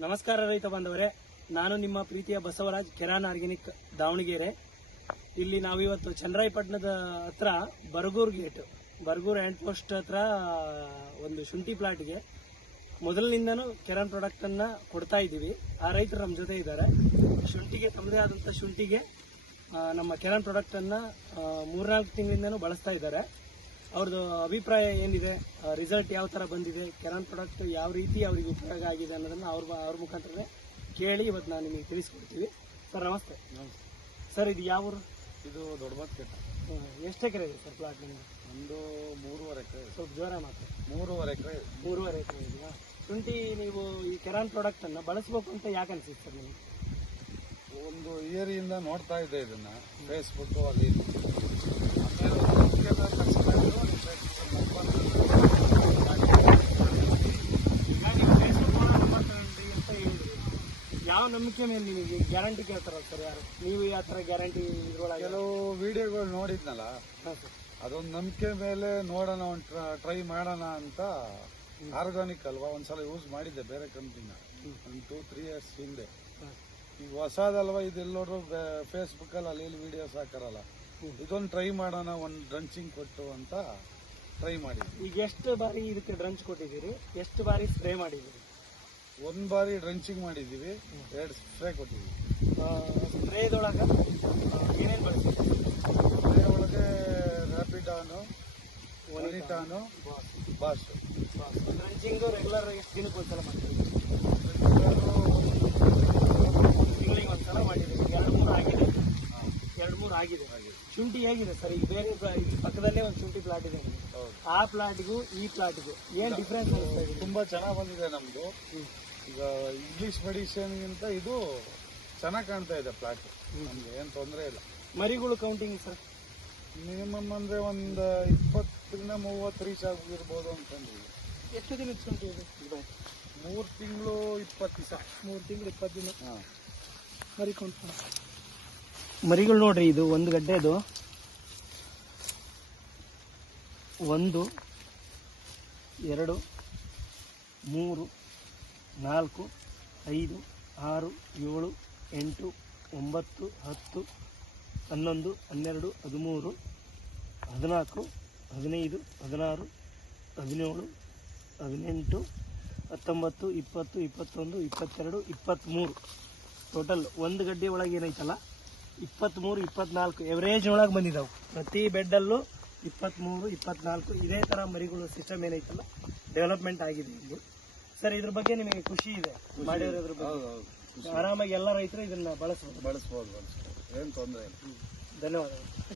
ನಮಸ್ಕಾರ ರೈತ ಬಾಂಧವರೇ, ನಾನು ನಿಮ್ಮ ಪ್ರೀತಿಯ ಬಸವರಾಜ್, ಕೆರಾನ್ ಆರ್ಗ್ಯಾನಿಕ್, ದಾವಣಗೆರೆ. ಇಲ್ಲಿ ನಾವಿವತ್ತು ಚನ್ನರಾಯಪಟ್ಟಣದ ಹತ್ರ ಬರಗೂರು ಹ್ಯಾಂಡ್ ಪೋಸ್ಟ್ ಹತ್ರ ಒಂದು ಶುಂಠಿ ಪ್ಲಾಟ್ಗೆ ಮೊದಲಿನಿಂದನೂ ಕೆರಾನ್ ಪ್ರಾಡಕ್ಟ್ ಅನ್ನ ಕೊಡ್ತಾ ಇದ್ದೀವಿ. ಆ ರೈತರು ನಮ್ಮ ಜೊತೆ ಇದ್ದಾರೆ. ಶುಂಠಿಗೆ ತಮ್ಮದೇ ಆದಂಥ ಶುಂಠಿಗೆ ನಮ್ಮ ಕೆರಾನ್ ಪ್ರಾಡಕ್ಟ್ ಅನ್ನ 3-4 ತಿಂಗಳಿಂದನೂ ಬಳಸ್ತಾ ಇದ್ದಾರೆ. ಅವ್ರದ್ದು ಅಭಿಪ್ರಾಯ ಏನಿದೆ, ರಿಸಲ್ಟ್ ಯಾವ ಥರ ಬಂದಿದೆ, ಕೆರಾನ್ ಪ್ರಾಡಕ್ಟ್ ಯಾವ ರೀತಿ ಅವರಿಗೆ ಉಪಯೋಗ ಆಗಿದೆ ಅನ್ನೋದನ್ನು ಅವ್ರ ಮುಖಾಂತರ ಕೇಳಿ ಇವತ್ತು ನಾನು ನಿಮಗೆ ತಿಳಿಸ್ಕೊಡ್ತೀವಿ. ಸರ್ ನಮಸ್ತೆ. ಸರ್ ಇದು ಯಾವ ಊರು? ಇದು ದೊಡ್ಡಬತ್ಕೆರೆ. ಎಷ್ಟು ಎಕರೆ ಇದೆ ಸರ್ ಪ್ಲಾಟ್ ನಿಮಗೆ? ಒಂದು 3.5 ಎಕರೆ. ಸ್ವಲ್ಪ ಜೋರ ಮಾತ್ರ. 3.5 ಎಕರೆ. 3.5 ಎಕರೆ ಇದೆಯಾ? ಶುಂಠಿ ನೀವು ಈ ಕೆರಾನ್ ಪ್ರಾಡಕ್ಟ್ ಅನ್ನ ಬಳಸಬೇಕು ಅಂತ ಯಾಕೆ ಅನಿಸುತ್ತೆ ಸರ್ ನಿಮಗೆ? ಒಂದು ಇಯರಿಂದ ನೋಡ್ತಾ ಇದ್ದೆ ಇದನ್ನ ಫೇಸ್ಬುಕ್ ಅಲ್ಲಿ. ಯಾವ ನಂಬಿಕೆ ಮೇಲೆ ನಿಮಗೆ ಗ್ಯಾರಂಟಿ ಕೇಳ್ತಾರ ಸರ್ ಯಾರು? ನೀವು ಯಾವ ಥರ ಗ್ಯಾರಂಟಿ ಇದ್ರೊಳಗೆ? ಕೆಲವು ವಿಡಿಯೋಗಳು ನೋಡಿದ್ನಲ್ಲ, ಅದೊಂದು ನಂಬಿಕೆ ಮೇಲೆ ನೋಡೋಣ, ಒಂದು ಟ್ರೈ ಮಾಡೋಣ ಅಂತ. ಆರ್ಗಾನಿಕ್ ಅಲ್ವಾ, ಒಂದ್ಸಲ ಯೂಸ್ ಮಾಡಿದ್ದೆ ಬೇರೆ ಕಂಪ್ನಿನ, ಒಂದು 2-3 ಇಯರ್ಸ್ ಹಿಂದೆ. ಈಗ ಹೊಸದಲ್ವಾ, ಇದೆಲ್ಲರೂ ಫೇಸ್ಬುಕ್ ಅಲ್ಲಿ ಅಲ್ಲಿ ವಿಡಿಯೋಸ್ ಹಾಕಾರಲ್ಲ, ಇದೊಂದು ಟ್ರೈ ಮಾಡೋಣ, ಒಂದು ಡ್ರಂಚಿಂಗ್ ಕೊಟ್ಟು ಅಂತ ಟ್ರೈ ಮಾಡಿದ್ವಿ. ಈಗ ಎಷ್ಟು ಬಾರಿ ಇದಕ್ಕೆ ಡ್ರಂಚ್ ಕೊಟ್ಟಿದ್ದೀರಿ? ಎಷ್ಟು ಬಾರಿ ಸ್ಪ್ರೇ ಮಾಡಿದ್ದೀರಿ? 1 ಬಾರಿ ಡ್ರಂಚಿಂಗ್ ಮಾಡಿದ್ದೀವಿ, 2 ಸ್ಪ್ರೇ ಕೊಟ್ಟಿದ್ದೀವಿ. ಸ್ಪ್ರೇದೊಳಗೆ ಏನೇನು ಬಳಸ್ತೀವಿ? ಸ್ಪ್ರೇ ಒಳಗೆ ರ್ಯಾಪಿಡಾನು, ಒನಿಟಾನು, ಬಾಸ್. ಡ್ರಂಚಿಂಗು ರೆಗ್ಯುಲರ್ ಎಷ್ಟು ದಿನಕ್ಕೆ ಒಂದ್ಸಲ ಮಾಡ್ತೀವಿ? 1 ತಿಂಗಳಿಗೆ ಒಂದ್ಸಲ ಮಾಡಿದ್ದೀವಿ. 2-3 ಆಗಿದೆ. ಶುಂಠಿ ಹೇಗಿದೆ ಸರ್? ಈಗ ಬೇರೆ ಈ ಪಕ್ಕದಲ್ಲೇ ಒಂದು ಶುಂಠಿ ಪ್ಲಾಟ್ ಇದೆ. ಆ ಪ್ಲಾಟ್ಗೂ ಈ ಪ್ಲಾಟ್ಗೂ ಏನು ಡಿಫ್ರೆನ್ಸ್ ಅನಿಸ್ತಾ ಇದೆ? ತುಂಬಾ ಚೆನ್ನಾಗಿ ಬಂದಿದೆ ನಮ್ದು. ಈಗ ಇಂಗ್ಲಿಷ್ ಮೆಡಿಸಿನ್ಗಿಂತ ಇದು ಚೆನ್ನಾಗಿ ಕಾಣ್ತಾ ಇದೆ ಪ್ಲಾಟ್. ನಮ್ಗೆ ಏನು ತೊಂದರೆ ಇಲ್ಲ. ಮರಿಗಳು ಕೌಂಟಿಂಗ್ ಸರ್ ಮಿನಿಮಮ್ ಅಂದ್ರೆ ಒಂದು 20-30 ರೀಚ್ ಆಗಿರ್ಬೋದು ಅನ್ಕೊಂಡಿದ್ವಿ. ಎಷ್ಟು ದಿನದ ಶುಂಠಿ ಇದೆ? 3 ತಿಂಗಳು 20 ದಿವಸ. 3 ತಿಂಗಳು 20 ದಿನ. ಮರಿ ಕೌಂಟ್ ಮರಿಗಳು ನೋಡ್ರಿ, ಇದು ಒಂದು ಗಡ್ಡೆದು 1, 2, 3, 4, 5, 6, 7, 8, 9, 10, 11, 12, 13, 14, 15, 16, 17, 18, 19, 20, 21, 22, 23 ಟೋಟಲ್ ಒಂದು ಗಡ್ಡೆ ಒಳಗೆ ಏನೈತಲ್ಲ 23, 24 ಎವರೇಜ್ ಒಳಗೆ ಬಂದಿದ್ದಾವೆ. ಪ್ರತಿ ಬೆಡ್ಡಲ್ಲೂ 23, 24 ಇದೇ ಥರ ಮರಿಗಳು ಸಿಸ್ಟಮ್ ಏನೈತಲ್ಲ ಡೆವಲಪ್ಮೆಂಟ್ ಆಗಿದೆ ಇಲ್ಲಿ. ಸರ್ ಇದ್ರ ಬಗ್ಗೆ ನಿಮಗೆ ಖುಷಿ ಇದೆ ಮಾಡಿರೋದ್ರ ಬಗ್ಗೆ? ಆರಾಮಾಗಿ ಎಲ್ಲ ರೈತರು ಇದನ್ನ ಬಳಸ್ಬೋದು. ಏನು ತೊಂದರೆ ಇಲ್ಲ. ಧನ್ಯವಾದಗಳು.